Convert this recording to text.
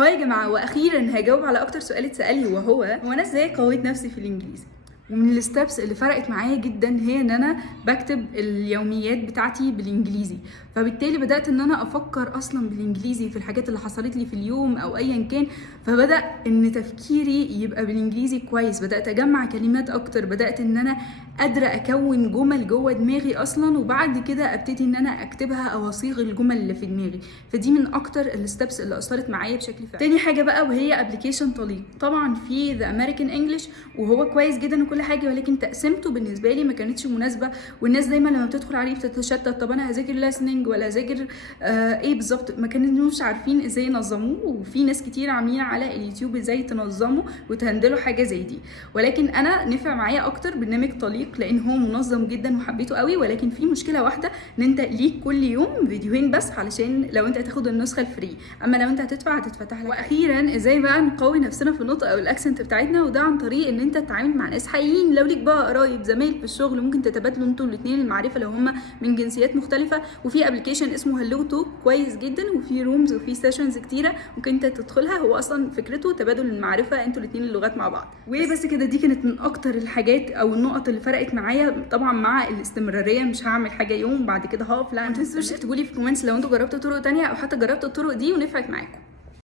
هو يا جماعه واخيرا هجاوب على اكتر سؤال اتسال لي، وهو انا ازاي قويت نفسي في الانجليزي. ومن الستبس اللي فرقت معايا جدا هي ان انا بكتب اليوميات بتاعتي بالانجليزي، فبالتالي بدات ان انا افكر اصلا بالانجليزي في الحاجات اللي حصلت لي في اليوم او ايا كان، فبدا ان تفكيري يبقى بالانجليزي كويس، بدات اجمع كلمات اكتر، بدات ان انا قادره اكون جمل جوه دماغي اصلا، وبعد كده ابتدي ان انا اكتبها او اصيغ الجمل اللي في دماغي. فدي من اكتر الستبس اللي اثرت معايا بشكل فعلي. تاني حاجه بقى وهي ابلكيشن طليق. طبعا في ذا امريكان انجلش وهو كويس جدا وكل حاجه، ولكن تقسيمته بالنسبه لي ما كانتش مناسبه، والناس دايما لما بتدخل عليه بتتشتت، طب انا هذاكر listening ولا هذاكر ايه بالظبط، ما كانوش عارفين ازاي ينظموه. وفي ناس كتير عاملين على اليوتيوب ازاي تنظموا وتهندلوا حاجه زي دي، ولكن انا نفع معايا اكتر برنامج طليق لان هو منظم جدا وحبيته قوي. ولكن في مشكله واحده، ان انت ليك كل يوم فيديوهين بس علشان لو انت هتاخد النسخه الفري، اما لو انت هتدفع هتتفتح لك. واخيرا ازاي بقى نقوي نفسنا في النطق او الاكسنت بتاعتنا، وده عن طريق ان انت تتعامل مع ناس حقيقيين. لو ليك بقى قرايب زمايل في الشغل ممكن تتبادلوا انتوا الاثنين المعرفه لو هم من جنسيات مختلفه. وفي ابلكيشن اسمه هلو توك كويس جدا، وفي رومز وفي سيشنز كتيره ممكن انت تدخلها، هو اصلا فكرته تبادل المعرفه انتوا الاثنين اللغات مع بعض. وبس كده، دي كانت من اكتر الحاجات او النقط اللي فرقت معايا. طبعا مع الاستمراريه، مش هعمل حاجه يوم بعد كده هقف، لا. ما تنسوش تكتبوا لي في كومنتس لو انتوا جربتوا طرق تانية او حتى جربتوا الطرق دي ونفعت معاكم.